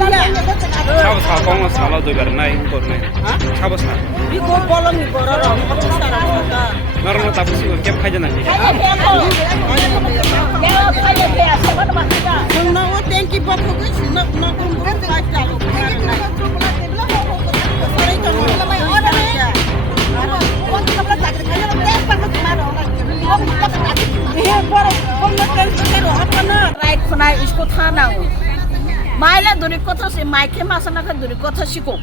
Sao sao con sao lâu tôi gần này không còn này. Sao bao sao? 이거 볼랑이 걸어라. 어떤 사람이다. Nó tập siêu kép khai chân này. 정나와 땡기 바꾸고 있나 공부 가자고. Right खुनाय इसको थाना हो माइला दुरी कथा से माइके मासना का दुरी कथा सिको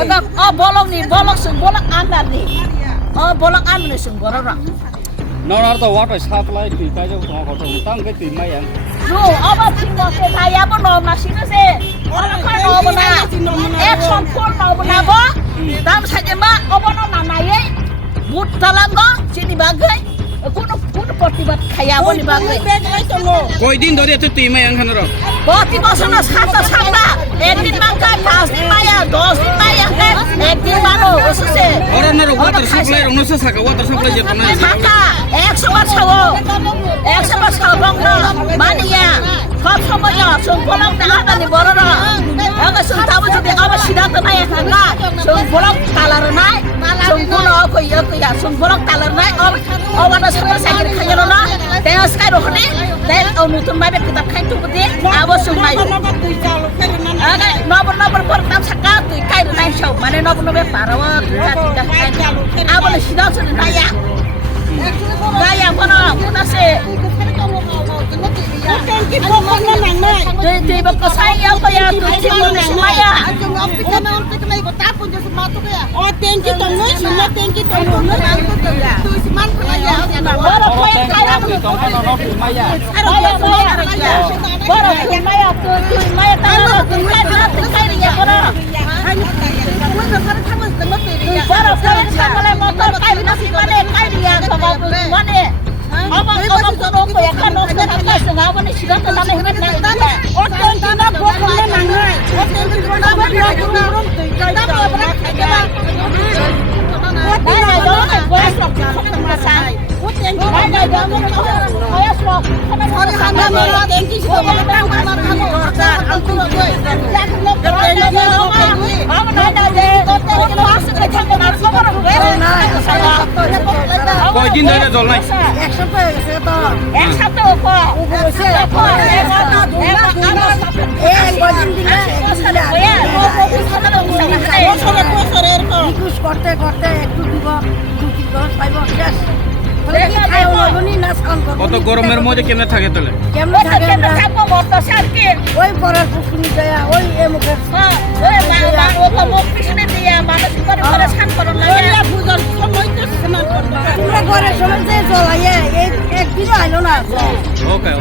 अगर बोलक नि बोलक सुन बोलक आन्दार नि बोलक आन्दार सुन बररा Nó to quá rồi sao lại tùy cái cho họ còn tăng cái tùy mấy anh. नो अब सिंह से थाया बो नो मासिन से और खा नो बना एक संपूर्ण नो बना बो दाम साजेमा अब नो नानाये बुट तलांगो चिनि बागै কোনো প্রতিবাদ খাইয়া বলি বাগৈ কয় দিন ধরে তো তুই মায়াং খানো রো প্রতি বছর না সাতটা সাতটা একদিন মাংকায় 5 দিন মায়া 10 দিন মায়া একদিন মানো ওসে ওরা না ওয়াটার সাপ্লাই রনসে থাকা ওয়াটার সাপ্লাই যেত না থাকা 100 বার ছাও 100 বার ছাও বং না মানিয়া সব সময় সব বলক না আদানি বড় না আগে সুতাবো যদি আবার সিদ্ধান্ত নাই থাকা সব বলক কালার নাই সব বলক কইয়া কইয়া সব বলক কালার নাই অবানা সারা সাইকেল খাইলো না তেস কাই রহনে তে নতুন ভাবে কিতাব খাই তুবদি আবশ্যক নাই আগে নবর পর নাম সাকা তুই কাই নাই সব মানে নবর পারাওয়া তুই খাই আবলে সিদ্ধান্ত নাইয়া গায়া বনা মুনাসে 땡기 뽀뽀는 낭나 네 먹고 사이야 거야 땡기 낭나야 이거 딱 본져서 맞도야 땡기 동네 신나 땡기 동네 또 있으면 그래야 뭐라 거야 가야 뭐라 마야 또 마야 따라 또 카이야 뭐라 뭐라 카이야 모터 카이야 시간에 카이야 저거 뭐네 Apa kono ko ya kan no sa ta sa na bani siga ta na hebe na o ten na bo ko na na o ten na bo na ko na ron tu ta ba ba ka ba o ten na do na bo sa ko ta ma sa o ten na na do mo ko aya so ko na na na ten ki so ba ta ma ma ka ko ta an tu ko ya ko no ko na na no ma na na de ko ten na pas ka ta na so ba ro na sa কয় দিন ধরে জল নাই এক সপ্তাহ পর করতে করতে একটু দিব 2-3 পাইব শেষ কত গরমের মধ্যে কেমনে থাকে তাহলে কেমনে থাকবো বর্তমানে ওই পরের পুকুনি যায় ওই এমুখে ওই ওটা মুখ পিছনে দিয়ে মানসিক করে শান করো না ওইলা পূজার সময় তো স্নান করবে পুরো ঘরে সময় যে জ্বলাইয়ে একদিন আইলো না ওকে